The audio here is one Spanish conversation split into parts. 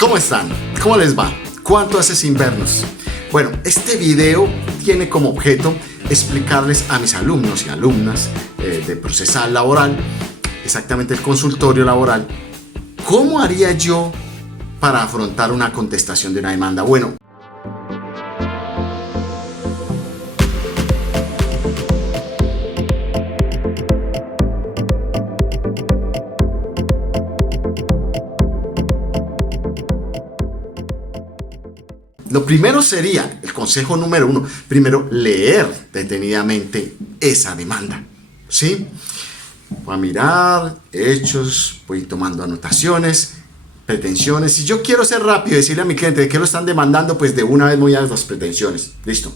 ¿Cómo están? ¿Cómo les va? ¿Cuánto hace sin vernos? Bueno, este video tiene como objeto explicarles a mis alumnos y alumnas de procesal laboral, exactamente el consultorio laboral, ¿cómo haría yo para afrontar una contestación de una demanda? Bueno, lo primero sería, el consejo número 1, primero leer detenidamente esa demanda, ¿sí? Voy a mirar hechos, voy tomando anotaciones, pretensiones. Si yo quiero ser rápido y decirle a mi cliente de qué lo están demandando, pues de una vez voy a las pretensiones, listo.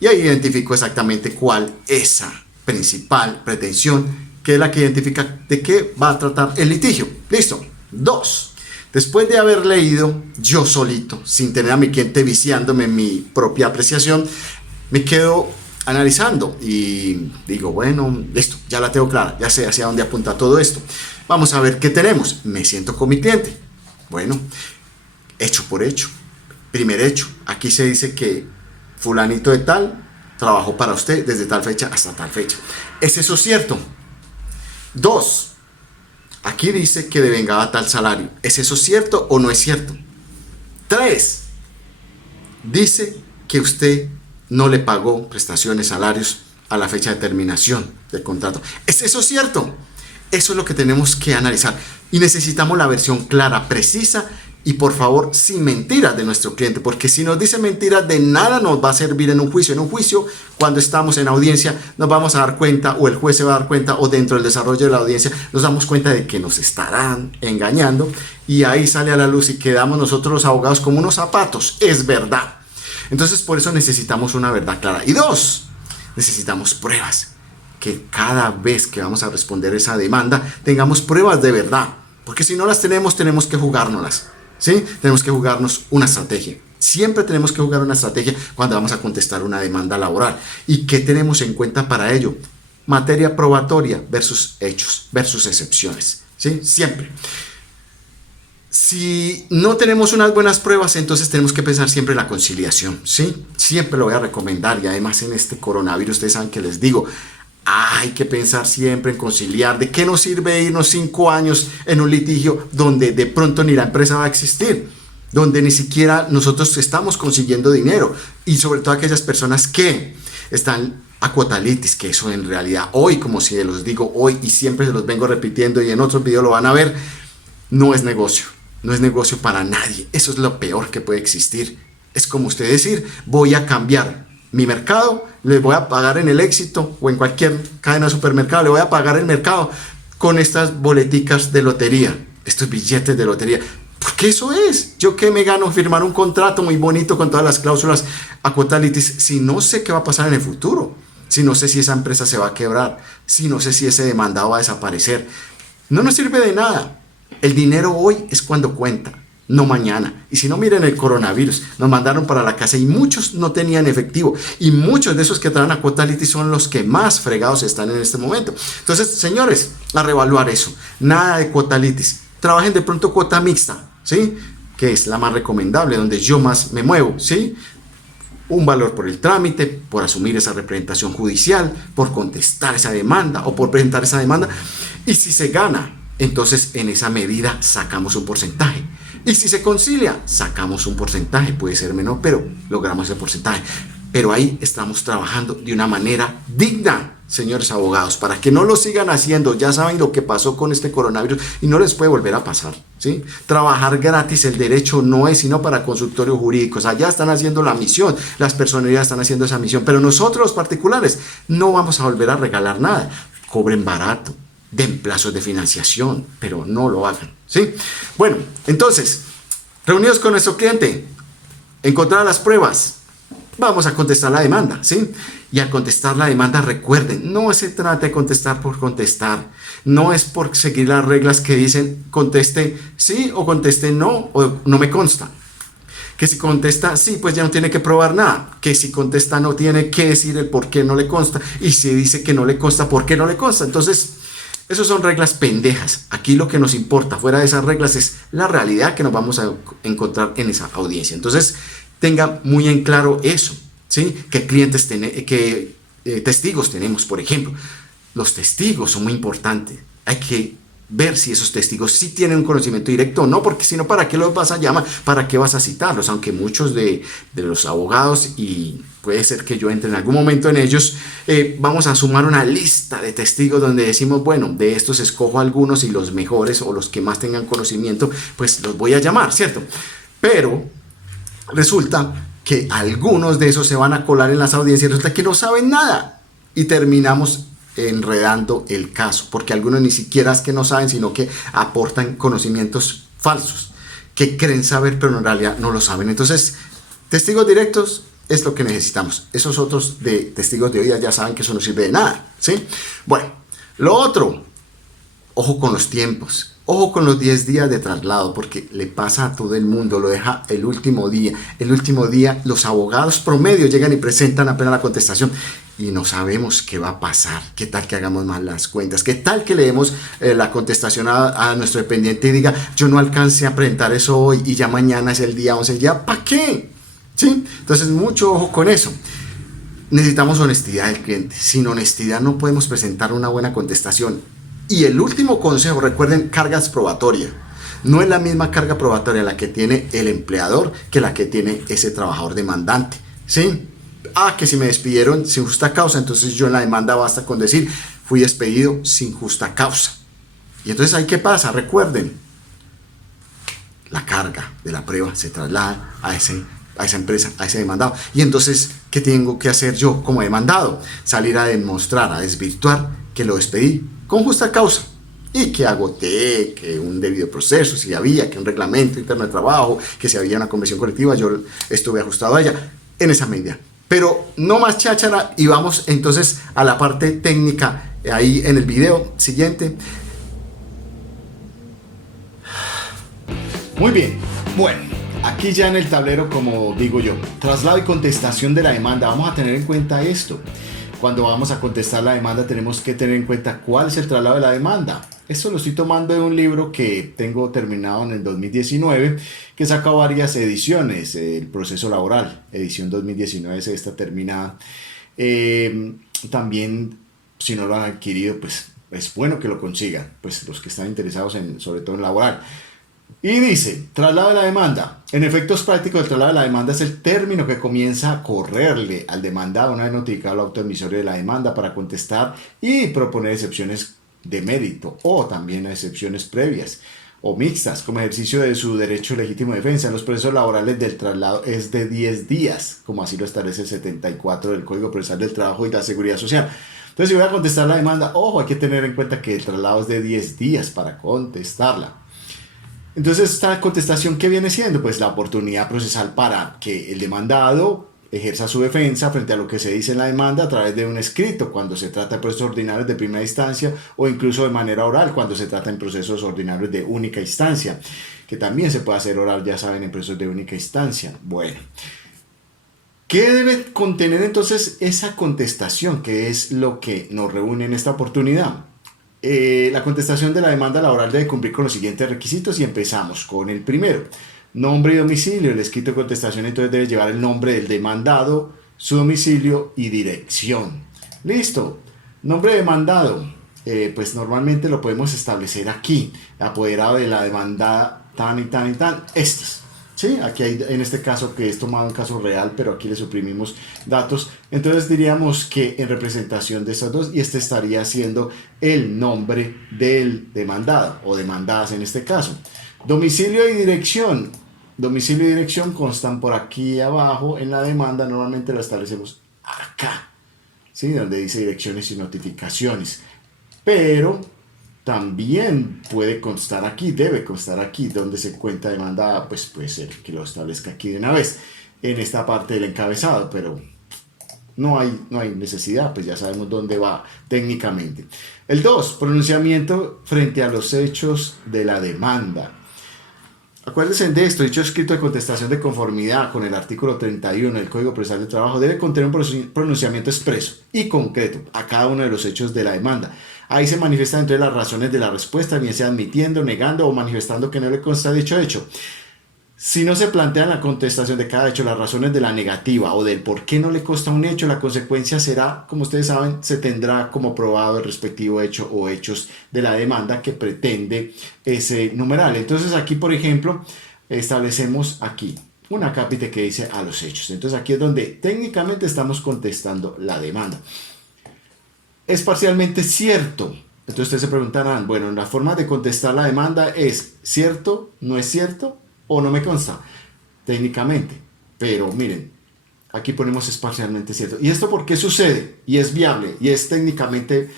Y ahí identifico exactamente cuál es esa principal pretensión, que es la que identifica de qué va a tratar el litigio, listo. 2. Después de haber leído yo solito, sin tener a mi cliente viciándome en mi propia apreciación, me quedo analizando y digo, bueno, listo, ya la tengo clara, ya sé hacia dónde apunta todo esto. Vamos a ver qué tenemos. Me siento con mi cliente. Bueno, hecho por hecho. Primer hecho, aquí se dice que fulanito de tal trabajó para usted desde tal fecha hasta tal fecha. ¿Es eso cierto? 2. Aquí dice que devengaba tal salario. ¿Es eso cierto o no es cierto? 3. Dice que usted no le pagó prestaciones, salarios a la fecha de terminación del contrato. ¿Es eso cierto? Eso es lo que tenemos que analizar. Y necesitamos la versión clara, precisa y por favor sin mentiras de nuestro cliente. Porque si nos dice mentiras, de nada nos va a servir en un juicio. En un juicio, cuando estamos en audiencia, nos vamos a dar cuenta, o el juez se va a dar cuenta, o dentro del desarrollo de la audiencia, nos damos cuenta de que nos estarán engañando. Y ahí sale a la luz y quedamos nosotros los abogados como unos zapatos. Es verdad. Entonces, por eso necesitamos una verdad clara. Y 2, necesitamos pruebas. Que cada vez que vamos a responder esa demanda, tengamos pruebas de verdad. Porque si no las tenemos, tenemos que jugárnoslas. ¿Sí? Tenemos que jugarnos una estrategia. Siempre tenemos que jugar una estrategia cuando vamos a contestar una demanda laboral. ¿Y qué tenemos en cuenta para ello? Materia probatoria versus hechos, versus excepciones. ¿Sí? Siempre. Si no tenemos unas buenas pruebas, entonces tenemos que pensar siempre en la conciliación. ¿Sí? Siempre lo voy a recomendar. Y además en este coronavirus, ustedes saben que les digo, hay que pensar siempre en conciliar. ¿De qué nos sirve irnos 5 años en un litigio donde de pronto ni la empresa va a existir? Donde ni siquiera nosotros estamos consiguiendo dinero. Y sobre todo aquellas personas que están a cuota litis, que eso en realidad hoy, como si los digo hoy y siempre se los vengo repitiendo y en otros videos lo van a ver, no es negocio. No es negocio para nadie. Eso es lo peor que puede existir. Es como usted decir, voy a cambiar mi mercado, le voy a pagar en el Éxito o en cualquier cadena de supermercado, le voy a pagar el mercado con estas boleticas de lotería, estos billetes de lotería. Porque eso es. ¿Yo qué me gano firmar un contrato muy bonito con todas las cláusulas a cuota litis si no sé qué va a pasar en el futuro? Si no sé si esa empresa se va a quebrar, si no sé si ese demandado va a desaparecer. No nos sirve de nada. El dinero hoy es cuando cuenta, no mañana. Y si no, miren el coronavirus, nos mandaron para la casa y muchos no tenían efectivo. Y muchos de esos que traen a cuota litis son los que más fregados están en este momento. Entonces, señores, a reevaluar eso. Nada de cuota litis. Trabajen de pronto cuota mixta, ¿sí? Que es la más recomendable, donde yo más me muevo, ¿sí? Un valor por el trámite, por asumir esa representación judicial, por contestar esa demanda o por presentar esa demanda. Y si se gana, entonces en esa medida sacamos un porcentaje. Y si se concilia, sacamos un porcentaje, puede ser menor, pero logramos ese porcentaje. Pero ahí estamos trabajando de una manera digna, señores abogados, para que no lo sigan haciendo. Ya saben lo que pasó con este coronavirus y no les puede volver a pasar, ¿sí? Trabajar gratis, el derecho no es sino para consultorios jurídicos. Allá están haciendo la misión, las personalidades están haciendo esa misión, pero nosotros los particulares no vamos a volver a regalar nada. Cobren barato, den plazos de financiación, pero no lo hagan, ¿sí? Bueno, entonces, reunidos con nuestro cliente, encontrar las pruebas, vamos a contestar la demanda, ¿sí? Y al contestar la demanda, recuerden, no se trata de contestar por contestar, no es por seguir las reglas que dicen conteste sí o conteste no, o no me consta. Que si contesta sí, pues ya no tiene que probar nada. Que si contesta no, tiene que decir el por qué no le consta. Y si dice que no le consta, ¿por qué no le consta? Entonces, Esas son reglas pendejas. Aquí lo que nos importa fuera de esas reglas es la realidad que nos vamos a encontrar en esa audiencia. Entonces, tenga muy en claro eso, ¿sí? ¿Qué clientes testigos tenemos, por ejemplo? Los testigos son muy importantes. Hay que ver si esos testigos sí tienen un conocimiento directo o no, porque si no, ¿para qué los vas a llamar? ¿Para qué vas a citarlos? Aunque muchos de los abogados, y puede ser que yo entre en algún momento en ellos, vamos a sumar una lista de testigos donde decimos, bueno, de estos escojo algunos y los mejores o los que más tengan conocimiento, pues los voy a llamar, ¿cierto? Pero resulta que algunos de esos se van a colar en las audiencias y resulta que no saben nada y terminamos enredando el caso, porque algunos ni siquiera es que no saben, sino que aportan conocimientos falsos, que creen saber, pero en realidad no lo saben. Entonces, testigos directos es lo que necesitamos. Esos otros de testigos de oídas ya saben que eso no sirve de nada, ¿sí? Bueno, lo otro, ojo con los tiempos. Ojo con los 10 días de traslado, porque le pasa a todo el mundo, lo deja el último día. El último día los abogados promedio llegan y presentan apenas la contestación y no sabemos qué va a pasar. ¿Qué tal que hagamos mal las cuentas? ¿Qué tal que leemos la contestación a nuestro dependiente y diga, yo no alcancé a presentar eso hoy y ya mañana es el día 11? ¿Ya para qué? ¿Sí? Entonces, mucho ojo con eso. Necesitamos honestidad del cliente. Sin honestidad no podemos presentar una buena contestación. Y el último consejo, recuerden, cargas probatorias. No es la misma carga probatoria la que tiene el empleador que la que tiene ese trabajador demandante, ¿sí? Que si me despidieron sin justa causa, entonces yo en la demanda basta con decir, fui despedido sin justa causa. Y entonces ahí, ¿qué pasa? Recuerden, la carga de la prueba se traslada a esa empresa, a ese demandado. Y entonces, ¿qué tengo que hacer yo como demandado? Salir a demostrar, a desvirtuar que lo despedí con justa causa y que agoté, que un debido proceso, si había, que un reglamento interno de trabajo, que si había una convención colectiva, yo estuve ajustado a ella en esa medida. Pero no más cháchara y vamos entonces a la parte técnica ahí en el video siguiente. Muy bien, bueno, aquí ya en el tablero, como digo yo, traslado y contestación de la demanda, vamos a tener en cuenta esto. Cuando vamos a contestar la demanda tenemos que tener en cuenta cuál es el traslado de la demanda. Esto lo estoy tomando de un libro que tengo terminado en el 2019, que he sacado varias ediciones, el proceso laboral, edición 2019 es esta terminada. También, si no lo han adquirido, pues es bueno que lo consigan, pues los que están interesados sobre todo en laboral. Y dice, traslado de la demanda. En efectos prácticos, el traslado de la demanda es el término que comienza a correrle al demandado una vez notificado al auto emisorio de la demanda para contestar y proponer excepciones de mérito o también excepciones previas o mixtas como ejercicio de su derecho legítimo de defensa. En los procesos laborales del traslado es de 10 días, como así lo establece el 74 del Código Procesal del Trabajo y la Seguridad Social. Entonces, si voy a contestar la demanda, ojo, hay que tener en cuenta que el traslado es de 10 días para contestarla. Entonces, esta contestación, ¿qué viene siendo? Pues la oportunidad procesal para que el demandado ejerza su defensa frente a lo que se dice en la demanda a través de un escrito cuando se trata de procesos ordinarios de primera instancia o incluso de manera oral cuando se trata en procesos ordinarios de única instancia, que también se puede hacer oral, ya saben, en procesos de única instancia. Bueno, ¿qué debe contener entonces esa contestación? ¿Qué es lo que nos reúne en esta oportunidad? La contestación de la demanda laboral debe cumplir con los siguientes requisitos y empezamos con el primero. Nombre y domicilio. El escrito de contestación entonces debe llevar el nombre del demandado, su domicilio y dirección. Listo. Nombre de demandado. Pues normalmente lo podemos establecer aquí. Apoderado de la demandada tan y tan y tan. Estos. ¿Sí? Aquí hay, en este caso, que es tomado un caso real, pero aquí le suprimimos datos. Entonces diríamos que en representación de estos dos, y este estaría siendo el nombre del demandado o demandadas en este caso. Domicilio y dirección. Domicilio y dirección constan por aquí abajo en la demanda. Normalmente lo establecemos acá, ¿sí? Donde dice direcciones y notificaciones. Pero también puede constar aquí, debe constar aquí, donde se encuentra demandada, pues puede ser que lo establezca aquí de una vez, en esta parte del encabezado, pero no hay necesidad, pues ya sabemos dónde va técnicamente. El 2, pronunciamiento frente a los hechos de la demanda. Acuérdense de esto, dicho escrito de contestación de conformidad con el artículo 31 del Código Procesal del Trabajo debe contener un pronunciamiento expreso y concreto a cada uno de los hechos de la demanda. Ahí se manifiestan entonces las razones de la respuesta, bien sea admitiendo, negando o manifestando que no le consta dicho hecho. Si no se plantea en la contestación de cada hecho las razones de la negativa o del por qué no le consta un hecho, la consecuencia será, como ustedes saben, se tendrá como probado el respectivo hecho o hechos de la demanda que pretende ese numeral. Entonces aquí, por ejemplo, establecemos aquí una cápite que dice a los hechos. Entonces aquí es donde técnicamente estamos contestando la demanda. Es parcialmente cierto. Entonces ustedes se preguntarán, bueno, la forma de contestar la demanda es cierto, no es cierto, o no me consta técnicamente, pero miren, aquí ponemos es parcialmente cierto. ¿Y esto por qué sucede? Y es viable y es técnicamente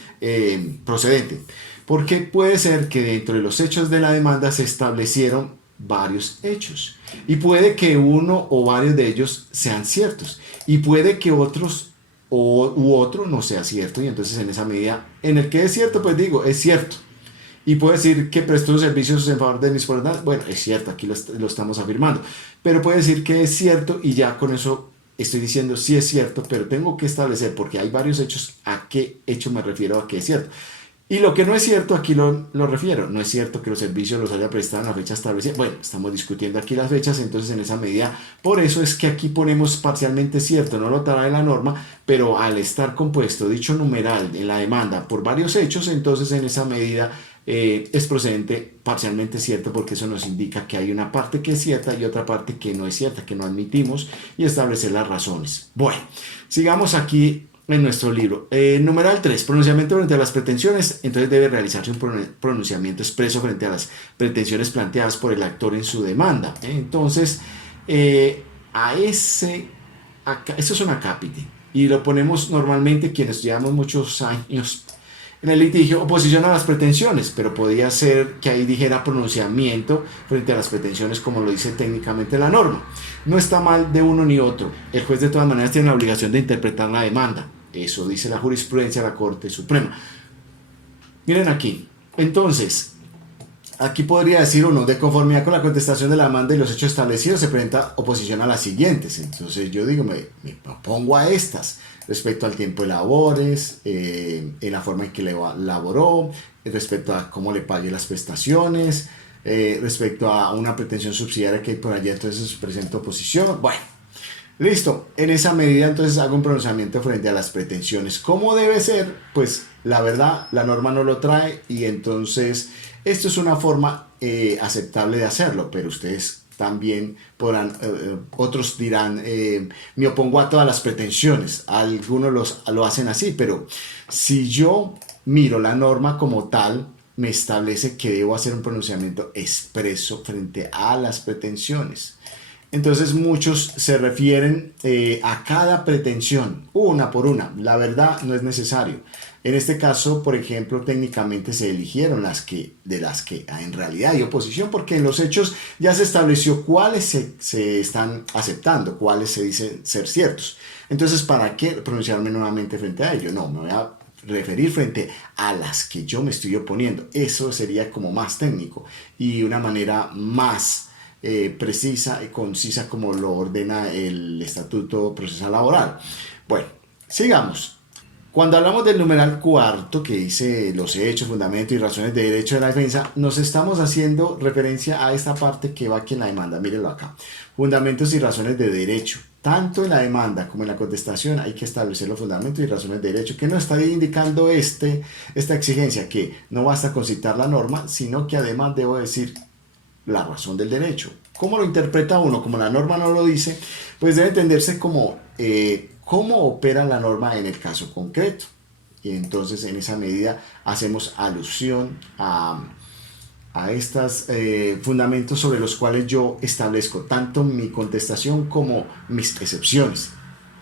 procedente. Porque puede ser que dentro de los hechos de la demanda se establecieron varios hechos y puede que uno o varios de ellos sean ciertos y puede que otros u otro no sea cierto, y entonces en esa medida en el que es cierto, pues digo, es cierto. Y puedo decir que prestó los servicios en favor de mis propiedades. Bueno, es cierto, aquí lo estamos afirmando. Pero puede decir que es cierto y ya con eso estoy diciendo sí es cierto, pero tengo que establecer, porque hay varios hechos, a qué hecho me refiero a qué es cierto. Y lo que no es cierto, aquí lo refiero. No es cierto que los servicios los haya prestado en la fecha establecida. Bueno, estamos discutiendo aquí las fechas, entonces en esa medida, por eso es que aquí ponemos parcialmente cierto, no lo trae la norma, pero al estar compuesto dicho numeral en la demanda por varios hechos, entonces en esa medida es procedente parcialmente cierto, porque eso nos indica que hay una parte que es cierta y otra parte que no es cierta, que no admitimos, y establecer las razones. Bueno, sigamos aquí en nuestro libro. Numeral 3, pronunciamiento frente a las pretensiones. Entonces debe realizarse un pronunciamiento expreso frente a las pretensiones planteadas por el actor en su demanda. Entonces, eso es una cápite y lo ponemos normalmente quienes llevamos muchos años en el litigio, oposición a las pretensiones, pero podría ser que ahí dijera pronunciamiento frente a las pretensiones, como lo dice técnicamente la norma. No está mal de uno ni otro. El juez de todas maneras tiene la obligación de interpretar la demanda. Eso dice la jurisprudencia de la Corte Suprema. Miren aquí. Entonces, aquí podría decir uno, de conformidad con la contestación de la demanda y los hechos establecidos, se presenta oposición a las siguientes. Entonces yo digo, me opongo a estas, respecto al tiempo de labores, en la forma en que le laboró, respecto a cómo le pague las prestaciones, respecto a una pretensión subsidiaria que hay por allá, entonces presento oposición. Bueno, listo. En esa medida entonces hago un pronunciamiento frente a las pretensiones. ¿Cómo debe ser? Pues la verdad, la norma no lo trae y entonces esto es una forma aceptable de hacerlo, pero ustedes también podrán, otros dirán, me opongo a todas las pretensiones. Algunos lo hacen así, pero si yo miro la norma como tal, me establece que debo hacer un pronunciamiento expreso frente a las pretensiones. Entonces muchos se refieren a cada pretensión, una por una. La verdad no es necesario. En este caso, por ejemplo, técnicamente se eligieron de las que en realidad hay oposición, porque en los hechos ya se estableció cuáles se están aceptando, cuáles se dicen ser ciertos. Entonces, ¿para qué pronunciarme nuevamente frente a ello? No, me voy a referir frente a las que yo me estoy oponiendo. Eso sería como más técnico y una manera más precisa y concisa como lo ordena el Estatuto Procesal Laboral. Bueno, sigamos. Cuando hablamos del numeral cuarto, que dice los hechos, fundamentos y razones de derecho de la defensa, nos estamos haciendo referencia a esta parte que va aquí en la demanda. Mírenlo acá. Fundamentos y razones de derecho. Tanto en la demanda como en la contestación hay que establecer los fundamentos y razones de derecho. ¿Qué nos está indicando esta exigencia? Que no basta con citar la norma, sino que además debo decir la razón del derecho. ¿Cómo lo interpreta uno? Como la norma no lo dice, pues debe entenderse como cómo opera la norma en el caso concreto. Y entonces en esa medida hacemos alusión a estos fundamentos sobre los cuales yo establezco tanto mi contestación como mis excepciones,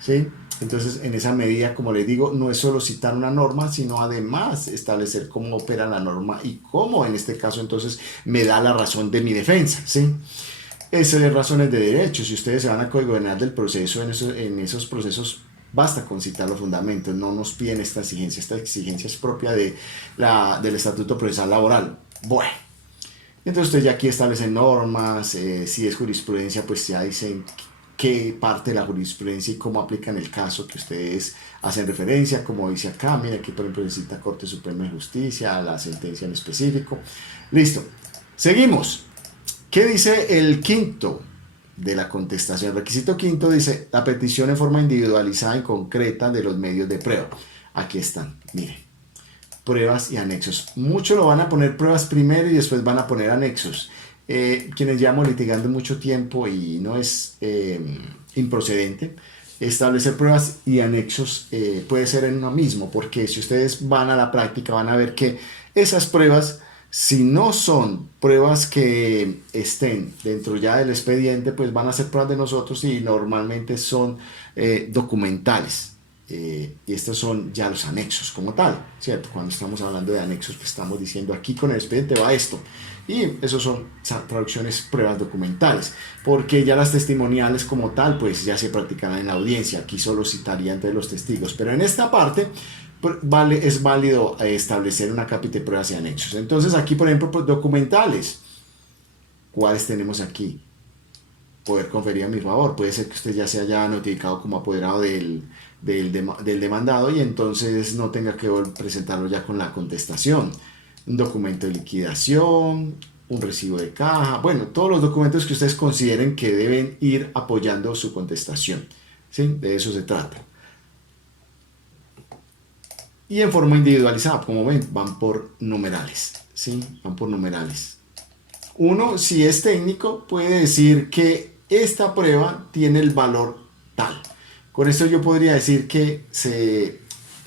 ¿sí? Entonces, en esa medida, como les digo, no es solo citar una norma, sino además establecer cómo opera la norma y cómo, en este caso, entonces, me da la razón de mi defensa, ¿sí? Esas son razones de derecho. Si ustedes se van a Código Penal del proceso, en esos procesos, basta con citar los fundamentos, no nos piden esta exigencia. Esta exigencia es propia del Estatuto Procesal Laboral. Bueno, Entonces ustedes ya aquí establecen normas, si es jurisprudencia, pues ya dicen qué parte de la jurisprudencia y cómo aplican el caso que ustedes hacen referencia, como dice acá, mira aquí por ejemplo necesita Corte Suprema de Justicia, la sentencia en específico. Listo, seguimos. ¿Qué dice el quinto de la contestación? El requisito quinto dice la petición en forma individualizada y concreta de los medios de prueba. Aquí están, miren, pruebas y anexos. Muchos lo van a poner pruebas primero y después van a poner anexos. Quienes llevamos litigando mucho tiempo y no es improcedente, establecer pruebas y anexos puede ser en uno mismo, porque si ustedes van a la práctica van a ver que esas pruebas, si no son pruebas que estén dentro ya del expediente, pues van a ser pruebas de nosotros y normalmente son documentales. Y estos son ya los anexos como tal, ¿cierto? Cuando estamos hablando de anexos, pues estamos diciendo aquí con el expediente va esto. Y esos son traducciones, pruebas documentales, porque ya las testimoniales como tal, pues ya se practicarán en la audiencia. Aquí solo citaría entre los testigos, pero en esta parte es válido establecer una cápita de pruebas y anexos. Entonces aquí, por ejemplo, pues, documentales. ¿Cuáles tenemos aquí? Poder conferir a mi favor. Puede ser que usted ya se haya notificado como apoderado del demandado y entonces no tenga que presentarlo ya con la contestación. Un documento de liquidación, un recibo de caja, bueno, todos los documentos que ustedes consideren que deben ir apoyando su contestación. ¿Sí? De eso se trata. Y en forma individualizada, como ven, van por numerales. ¿Sí? Van por numerales. Uno, si es técnico, puede decir que esta prueba tiene el valor tal. Con esto yo podría decir que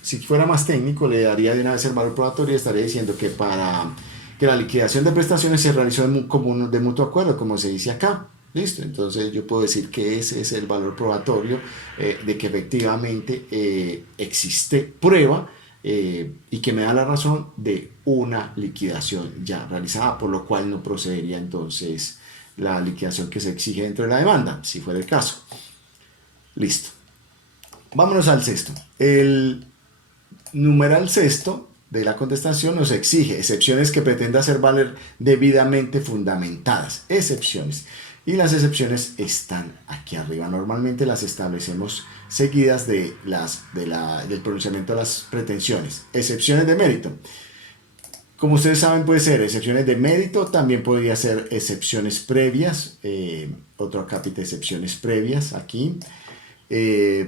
si fuera más técnico, le daría de una vez el valor probatorio y estaría diciendo que para que la liquidación de prestaciones se realizó de mutuo acuerdo, como se dice acá. Listo, entonces yo puedo decir que ese es el valor probatorio de que efectivamente existe prueba y que me da la razón de una liquidación ya realizada, por lo cual no procedería entonces la liquidación que se exige dentro de la demanda, si fuera el caso. Listo. Vámonos al sexto. El numeral sexto de la contestación nos exige excepciones que pretenda hacer valer debidamente fundamentadas. Excepciones. Y las excepciones están aquí arriba. Normalmente las establecemos seguidas del pronunciamiento de las pretensiones. Excepciones de mérito. Como ustedes saben, puede ser excepciones de mérito, también podría ser excepciones previas. Otro acápite de excepciones previas aquí.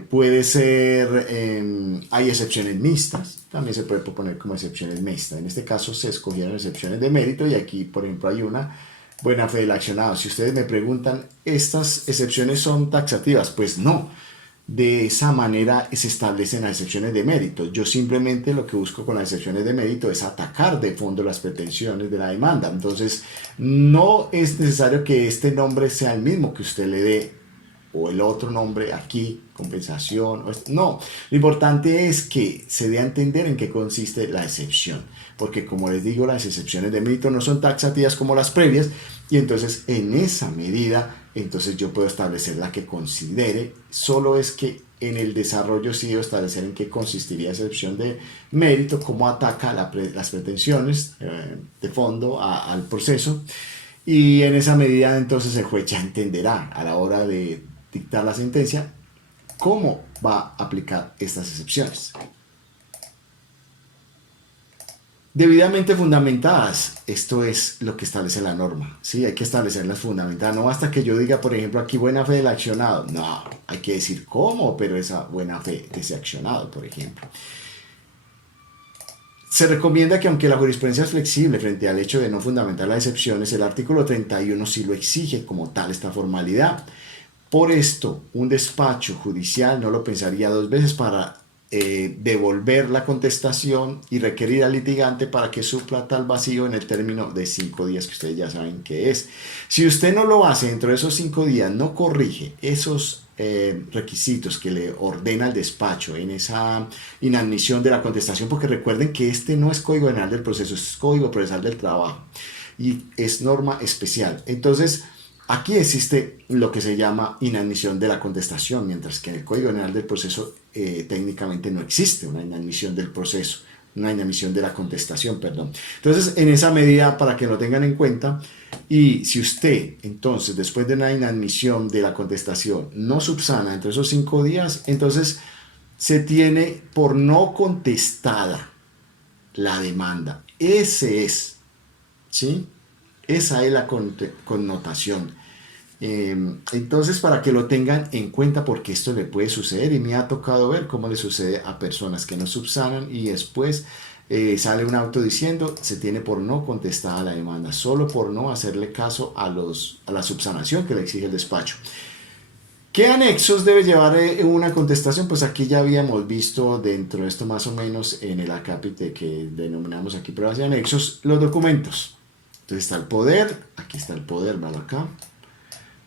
Puede ser, hay excepciones mixtas, también se puede proponer como excepciones mixtas. En este caso se escogieron excepciones de mérito y aquí, por ejemplo, hay una buena fe del accionado. Si ustedes me preguntan, ¿estas excepciones son taxativas? Pues no. De esa manera se establecen las excepciones de mérito. Yo simplemente lo que busco con las excepciones de mérito es atacar de fondo las pretensiones de la demanda. Entonces, no es necesario que este nombre sea el mismo que usted le dé o el otro nombre aquí, compensación. No, lo importante es que se dé a entender en qué consiste la excepción. Porque como les digo, las excepciones de mérito no son taxativas como las previas. Y entonces, en esa medida, entonces yo puedo establecer la que considere. Solo es que en el desarrollo sí debo establecer en qué consistiría esa excepción de mérito, cómo ataca las pretensiones de fondo al proceso. Y en esa medida entonces el juez ya entenderá a la hora de dictar la sentencia cómo va a aplicar estas excepciones. Debidamente fundamentadas, esto es lo que establece la norma, ¿sí? Hay que establecerlas fundamentadas, no basta que yo diga, por ejemplo, aquí buena fe del accionado, no, hay que decir cómo, pero esa buena fe de ese accionado, por ejemplo. Se recomienda que aunque la jurisprudencia es flexible frente al hecho de no fundamentar las excepciones, el artículo 31 sí lo exige como tal esta formalidad. Por esto, un despacho judicial no lo pensaría dos veces para devolver la contestación y requerir al litigante para que supla tal vacío en el término de 5 días que ustedes ya saben que es. Si usted no lo hace dentro de esos 5 días, no corrige esos requisitos que le ordena el despacho en esa inadmisión de la contestación, porque recuerden que este no es Código General del Proceso, es Código Procesal del Trabajo y es norma especial. Entonces, aquí existe lo que se llama inadmisión de la contestación, mientras que en el Código General del Proceso técnicamente no existe una inadmisión del proceso, una inadmisión de la contestación, perdón. Entonces, en esa medida, para que lo tengan en cuenta, y si usted, entonces, después de una inadmisión de la contestación, no subsana entre esos 5 días, entonces se tiene por no contestada la demanda. Ese es, ¿sí? Esa es la connotación. Entonces, para que lo tengan en cuenta, porque esto le puede suceder y me ha tocado ver cómo le sucede a personas que no subsanan y después sale un auto diciendo se tiene por no contestada la demanda, solo por no hacerle caso a la subsanación que le exige el despacho. ¿Qué anexos debe llevar una contestación? Pues aquí ya habíamos visto dentro de esto más o menos en el acápite que denominamos aquí pruebas y anexos, los documentos. Entonces está el poder, aquí está el poder, ¿vale? Acá.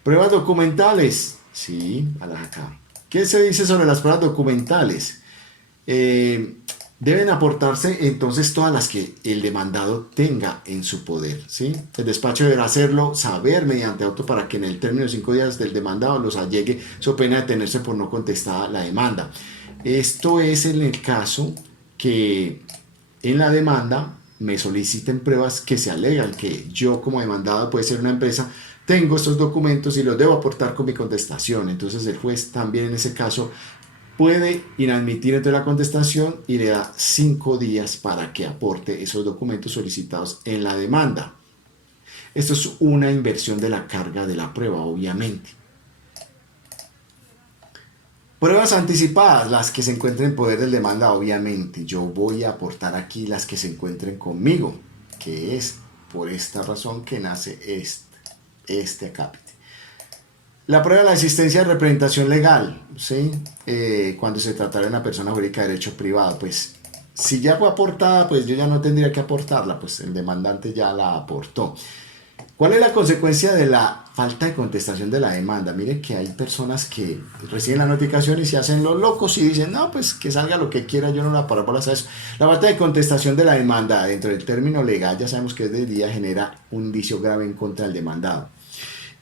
Pruebas documentales, sí, a las acá. ¿Qué se dice sobre las pruebas documentales? Deben aportarse entonces todas las que el demandado tenga en su poder, ¿sí? El despacho deberá hacerlo saber mediante auto para que en el término de 5 días del demandado los allegue, so pena de tenerse por no contestada la demanda. Esto es en el caso que en la demanda me soliciten pruebas que se alegan que yo como demandado, puede ser una empresa, tengo estos documentos y los debo aportar con mi contestación. Entonces el juez también en ese caso puede inadmitir entre la contestación y le da 5 días para que aporte esos documentos solicitados en la demanda. Esto es una inversión de la carga de la prueba, obviamente. Pruebas anticipadas, las que se encuentren en poder del demanda, obviamente. Yo voy a aportar aquí las que se encuentren conmigo, que es por esta razón que nace este acápite. La prueba de la existencia de representación legal, ¿sí? Cuando se tratara de una persona jurídica de derecho privado, pues si ya fue aportada, pues yo ya no tendría que aportarla, pues el demandante ya la aportó. ¿Cuál es la consecuencia de la falta de contestación de la demanda? Miren que hay personas que reciben la notificación y se hacen los locos y dicen, no, pues que salga lo que quiera, yo no la paro por eso. La falta de contestación de la demanda dentro del término legal, ya sabemos que desde el día genera un indicio grave en contra del demandado.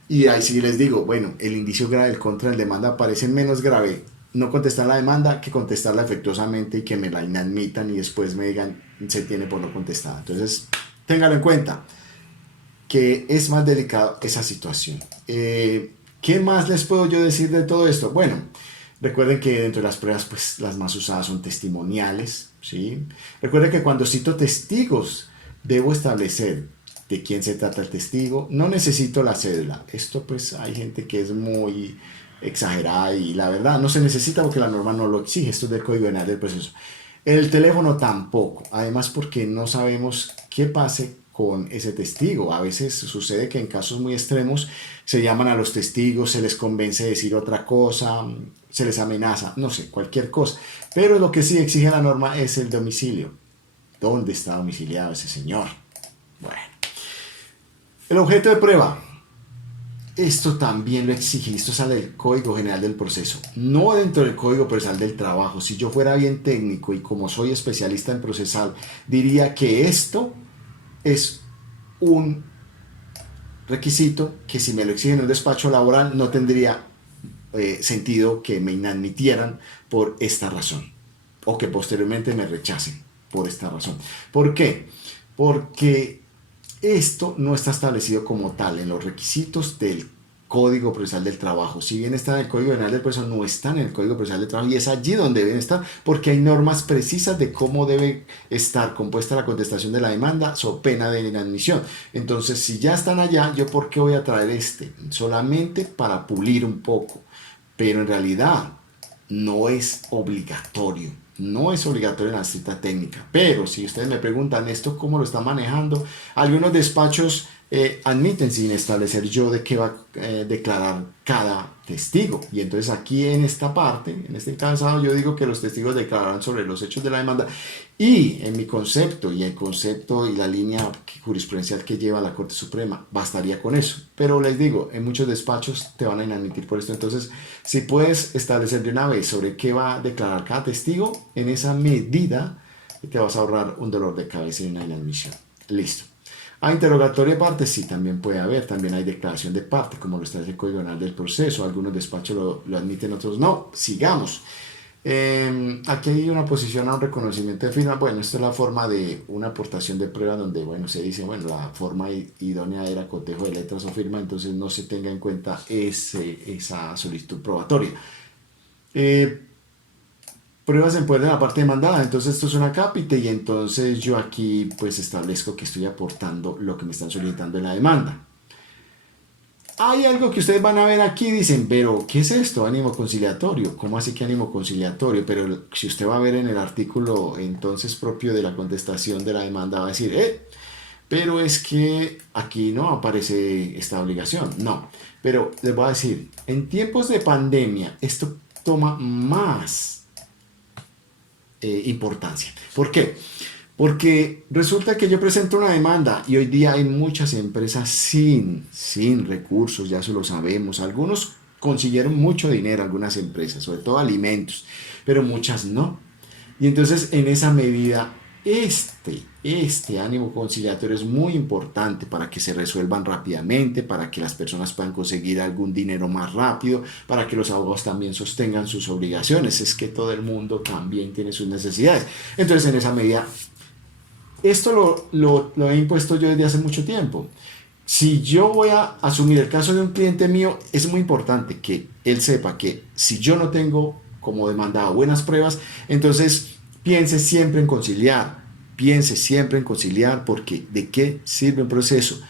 Y ahí sí les digo, bueno, el indicio grave del contra del demanda parece menos grave no contestar la demanda que contestarla efectuosamente y que me la inadmitan y después me digan se tiene por no contestada. Entonces, téngalo en cuenta que es más delicado esa situación. ¿Qué más les puedo yo decir de todo esto? Bueno, recuerden que dentro de las pruebas, pues las más usadas son testimoniales, ¿sí? Recuerden que cuando cito testigos, debo establecer de quién se trata el testigo. No necesito la cédula. Esto pues hay gente que es muy exagerada y la verdad no se necesita porque la norma no lo exige. Esto es del Código Penal del Proceso. El teléfono tampoco. Además porque no sabemos qué pase con ese testigo. A veces sucede que en casos muy extremos se llaman a los testigos, se les convence de decir otra cosa, se les amenaza, no sé, cualquier cosa. Pero lo que sí exige la norma es el domicilio. ¿Dónde está domiciliado ese señor? Bueno. El objeto de prueba. Esto también lo exige, esto sale del Código General del Proceso, no dentro del Código Procesal del Trabajo. Si yo fuera bien técnico y como soy especialista en procesal, diría que esto es un requisito que si me lo exigen en un despacho laboral no tendría sentido que me inadmitieran por esta razón o que posteriormente me rechacen por esta razón. ¿Por qué? Porque esto no está establecido como tal en los requisitos del Código Procesal del Trabajo. Si bien está en el Código Penal del Proceso, no está en el Código Procesal del Trabajo y es allí donde deben estar porque hay normas precisas de cómo debe estar compuesta la contestación de la demanda so pena de inadmisión. Entonces, si ya están allá, ¿yo por qué voy a traer este? Solamente para pulir un poco, pero en realidad no es obligatorio. No es obligatorio en la cita técnica, pero si ustedes me preguntan esto cómo lo están manejando, algunos despachos admiten sin establecer yo de qué va a declarar cada testigo. Y entonces aquí en esta parte, en este encabezado, yo digo que los testigos declararán sobre los hechos de la demanda y en mi concepto y el concepto y la línea jurisprudencial que lleva la Corte Suprema, bastaría con eso. Pero les digo, en muchos despachos te van a inadmitir por esto. Entonces, si puedes establecer de una vez sobre qué va a declarar cada testigo, en esa medida te vas a ahorrar un dolor de cabeza y una inadmisión. Listo. Interrogatorio de parte, sí, también puede haber. También hay declaración de parte, como lo establece el Código Penal del Proceso. Algunos despachos lo admiten, otros no. Sigamos. Aquí hay una posición a un reconocimiento de firma. Bueno, esto es la forma de una aportación de prueba donde, bueno, se dice, bueno, la forma idónea era cotejo de letras o firma, entonces no se tenga en cuenta esa solicitud probatoria. Eh, Pruebas en poder de la parte demandada, entonces esto es una cápite y entonces yo aquí pues establezco que estoy aportando lo que me están solicitando en la demanda. Hay algo que ustedes van a ver aquí, dicen, pero ¿qué es esto? Ánimo conciliatorio. ¿Cómo así que ánimo conciliatorio? Pero si usted va a ver en el artículo entonces propio de la contestación de la demanda, va a decir, pero es que aquí no aparece esta obligación. No, pero les voy a decir, en tiempos de pandemia esto toma más importancia. ¿Por qué? Porque resulta que yo presento una demanda y hoy día hay muchas empresas sin recursos, ya eso lo sabemos. Algunos consiguieron mucho dinero, algunas empresas, sobre todo alimentos, pero muchas no. Y entonces en esa medida este ánimo conciliatorio es muy importante para que se resuelvan rápidamente, para que las personas puedan conseguir algún dinero más rápido, para que los abogados también sostengan sus obligaciones. Es que todo el mundo también tiene sus necesidades. Entonces en esa medida esto lo he impuesto yo desde hace mucho tiempo. Si yo voy a asumir el caso de un cliente mío, es muy importante que él sepa que si yo no tengo como demandado buenas pruebas, entonces piense siempre en conciliar. Piense siempre en conciliar porque ¿de qué sirve un proceso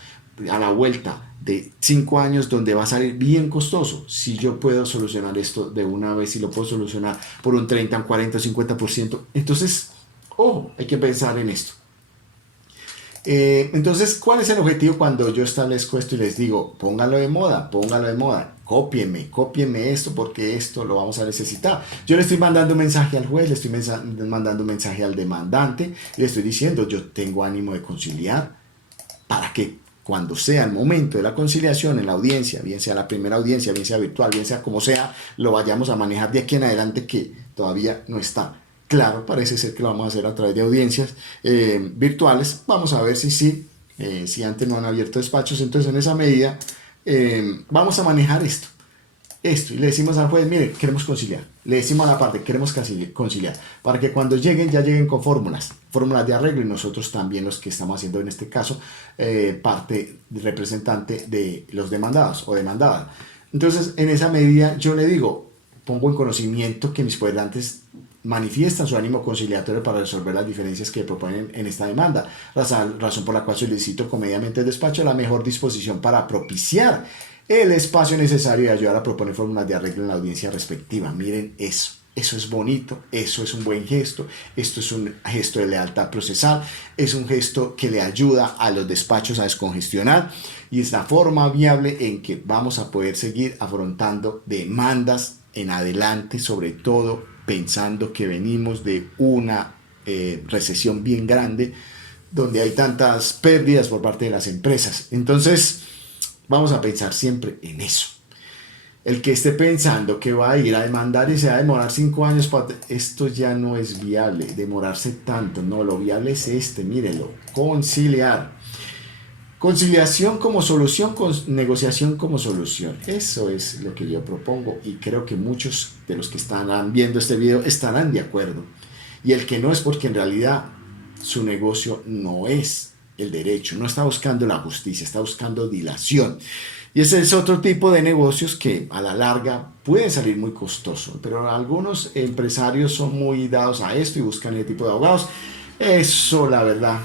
a la vuelta de 5 años donde va a salir bien costoso? Si yo puedo solucionar esto de una vez y lo puedo solucionar por un 30, un 40, 50%, entonces, ojo, hay que pensar en esto. Entonces, ¿cuál es el objetivo cuando yo establezco esto y les digo, póngalo de moda, cópienme esto porque esto lo vamos a necesitar? Yo le estoy mandando un mensaje al juez, le estoy mandando un mensaje al demandante, le estoy diciendo, yo tengo ánimo de conciliar para que cuando sea el momento de la conciliación en la audiencia, bien sea la primera audiencia, bien sea virtual, bien sea como sea, lo vayamos a manejar de aquí en adelante que todavía no está. Claro, parece ser que lo vamos a hacer a través de audiencias virtuales. Vamos a ver si sí, si antes no han abierto despachos. Entonces, en esa medida, vamos a manejar esto. Y le decimos al juez, mire, queremos conciliar. Le decimos a la parte, queremos conciliar. Para que cuando lleguen, ya lleguen con fórmulas de arreglo. Y nosotros también, los que estamos haciendo en este caso, parte representante de los demandados o demandadas. Entonces, en esa medida, yo le digo, pongo en conocimiento que mis poderantes manifiestan su ánimo conciliatorio para resolver las diferencias que proponen en esta demanda, razón por la cual solicito comedidamente el despacho la mejor disposición para propiciar el espacio necesario y ayudar a proponer fórmulas de arreglo en la audiencia respectiva. Miren eso es bonito, eso es un buen gesto, esto es un gesto de lealtad procesal, es un gesto que le ayuda a los despachos a descongestionar y es la forma viable en que vamos a poder seguir afrontando demandas en adelante, sobre todo pensando que venimos de una recesión bien grande donde hay tantas pérdidas por parte de las empresas. Entonces, vamos a pensar siempre en eso. El que esté pensando que va a ir a demandar y se va a demorar 5 años, esto ya no es viable, demorarse tanto. No, lo viable es mírenlo, conciliar. Conciliación como solución, negociación como solución. Eso es lo que yo propongo y creo que muchos de los que están viendo este video estarán de acuerdo. Y el que no es porque en realidad su negocio no es el derecho, no está buscando la justicia, está buscando dilación. Y ese es otro tipo de negocios que a la larga puede salir muy costoso, pero algunos empresarios son muy dados a esto y buscan ese tipo de abogados. Eso, la verdad,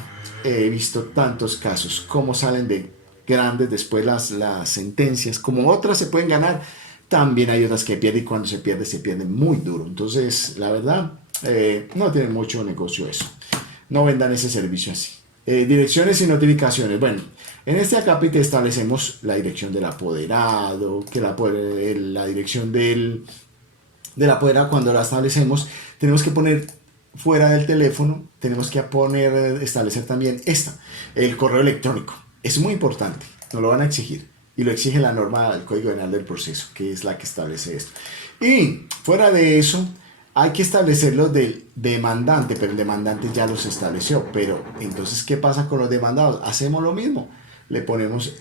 he visto tantos casos, cómo salen de grandes después las sentencias, como otras se pueden ganar, también hay otras que pierden y cuando se pierde muy duro. Entonces, la verdad, no tiene mucho negocio eso. No vendan ese servicio así. Direcciones y notificaciones. Bueno, en este acápite establecemos la dirección del apoderado, que la dirección del apoderado cuando la establecemos, tenemos que poner fuera del teléfono, tenemos que establecer también el correo electrónico. Es muy importante, nos lo van a exigir. Y lo exige la norma del Código Penal del Proceso, que es la que establece esto. Y fuera de eso, hay que establecer los del demandante, pero el demandante ya los estableció. Pero entonces, ¿qué pasa con los demandados? Hacemos lo mismo. Le ponemos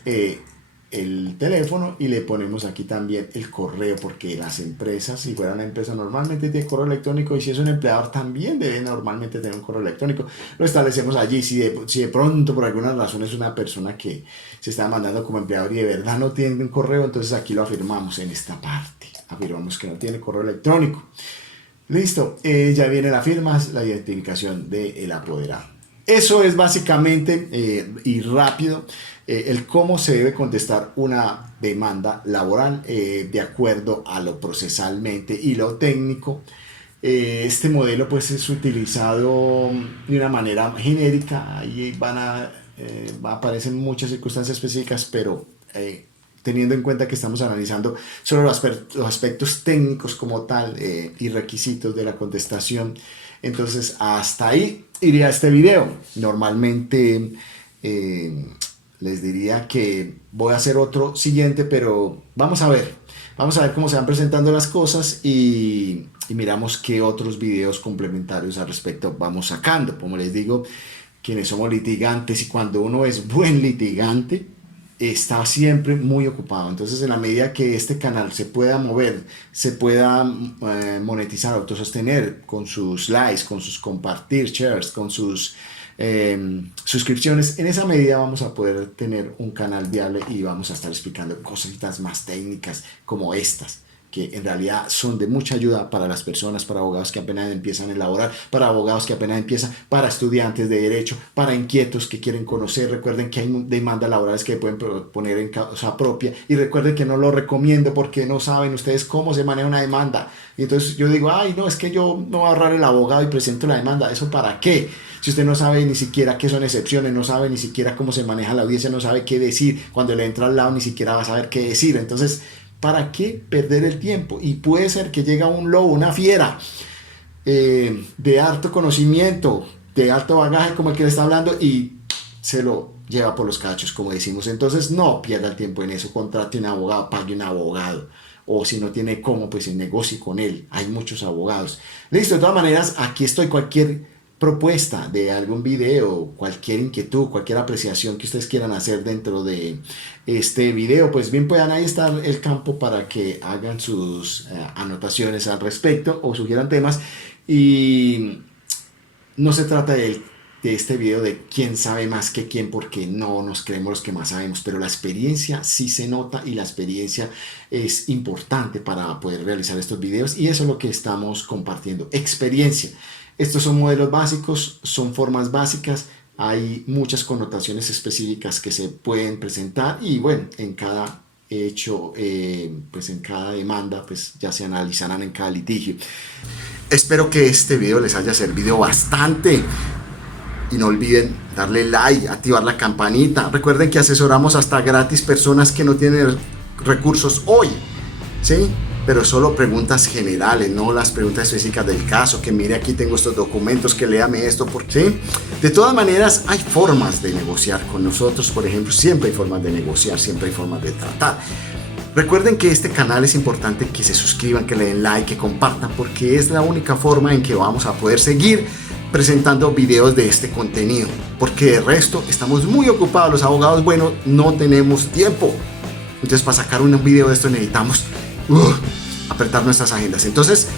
el teléfono y le ponemos aquí también el correo, porque las empresas, si fuera una empresa, normalmente tiene correo electrónico, y si es un empleador también debe normalmente tener un correo electrónico. Lo establecemos allí. Si de pronto por alguna razón es una persona que se está mandando como empleador y de verdad no tiene un correo, entonces aquí lo afirmamos en esta parte, afirmamos que no tiene correo electrónico. Listo, ya viene la firma, la identificación del apoderado. Eso es básicamente y rápido el cómo se debe contestar una demanda laboral de acuerdo a lo procesalmente y lo técnico. Este modelo pues es utilizado de una manera genérica y aparecen muchas circunstancias específicas, pero teniendo en cuenta que estamos analizando solo los aspectos técnicos como tal y requisitos de la contestación. Entonces hasta ahí iría este video. Normalmente les diría que voy a hacer otro siguiente, pero vamos a ver cómo se van presentando las cosas y miramos qué otros videos complementarios al respecto vamos sacando. Como les digo, quienes somos litigantes, y cuando uno es buen litigante está siempre muy ocupado. Entonces, en la medida que este canal se pueda mover, se pueda monetizar, autosostener con sus likes, con sus compartir, shares, con sus suscripciones, en esa medida vamos a poder tener un canal viable y vamos a estar explicando cositas más técnicas como estas, que en realidad son de mucha ayuda para las personas, para abogados que apenas empiezan a elaborar, para abogados que apenas empiezan, para estudiantes de derecho, para inquietos que quieren conocer. Recuerden que hay demandas laborales que pueden poner en causa propia, y recuerden que no lo recomiendo porque no saben ustedes cómo se maneja una demanda. Y entonces yo digo, ay no, es que yo no voy a ahorrar el abogado y presento la demanda. ¿Eso para qué? Si usted no sabe ni siquiera qué son excepciones, no sabe ni siquiera cómo se maneja la audiencia, no sabe qué decir, cuando le entra al lado ni siquiera va a saber qué decir. Entonces, ¿para qué perder el tiempo? Y puede ser que llega un lobo, una fiera de alto conocimiento, de alto bagaje como el que le está hablando, y se lo lleva por los cachos, como decimos. Entonces no pierda el tiempo en eso, contrate un abogado, pague un abogado, o si no tiene cómo, pues negocie con él. Hay muchos abogados. Listo, de todas maneras, aquí estoy. Cualquier propuesta de algún video, cualquier inquietud, cualquier apreciación que ustedes quieran hacer dentro de este video, pues bien puedan, ahí estar el campo para que hagan sus anotaciones al respecto o sugieran temas. Y no se trata de este video de quién sabe más que quién, porque no nos creemos los que más sabemos, pero la experiencia sí se nota, y la experiencia es importante para poder realizar estos videos, y eso es lo que estamos compartiendo, experiencia. Estos son modelos básicos, son formas básicas, hay muchas connotaciones específicas que se pueden presentar, y bueno, en cada hecho, pues en cada demanda, pues ya se analizarán en cada litigio. Espero que este video les haya servido bastante, y no olviden darle like, activar la campanita. Recuerden que asesoramos hasta gratis personas que no tienen recursos hoy, ¿sí? Pero solo preguntas generales, no las preguntas específicas del caso, que mire aquí tengo estos documentos, que léame esto, ¿sí? De todas maneras hay formas de negociar con nosotros. Por ejemplo, siempre hay formas de negociar, siempre hay formas de tratar. Recuerden que este canal es importante que se suscriban, que le den like, que compartan, porque es la única forma en que vamos a poder seguir presentando videos de este contenido, porque de resto estamos muy ocupados. Los abogados, bueno, no tenemos tiempo. Entonces, para sacar un video de esto necesitamos apretar nuestras agendas. Entonces,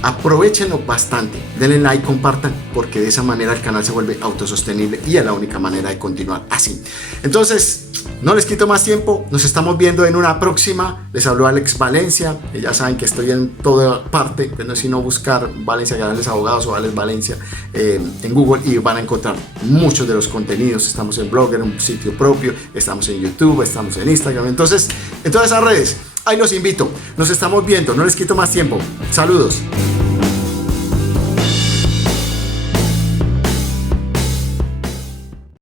aprovechenlo bastante, denle like, compartan, porque de esa manera el canal se vuelve autosostenible y es la única manera de continuar así. Entonces, no les quito más tiempo, nos estamos viendo en una próxima. Les habló Alex Valencia, y ya saben que estoy en toda parte, pero no es sino buscar Valencia Grandes Abogados o Alex Valencia en Google, y van a encontrar muchos de los contenidos. Estamos en Blogger, un sitio propio, estamos en YouTube, estamos en Instagram. Entonces, en todas esas redes, ahí los invito. Nos estamos viendo, no les quito más tiempo. Saludos.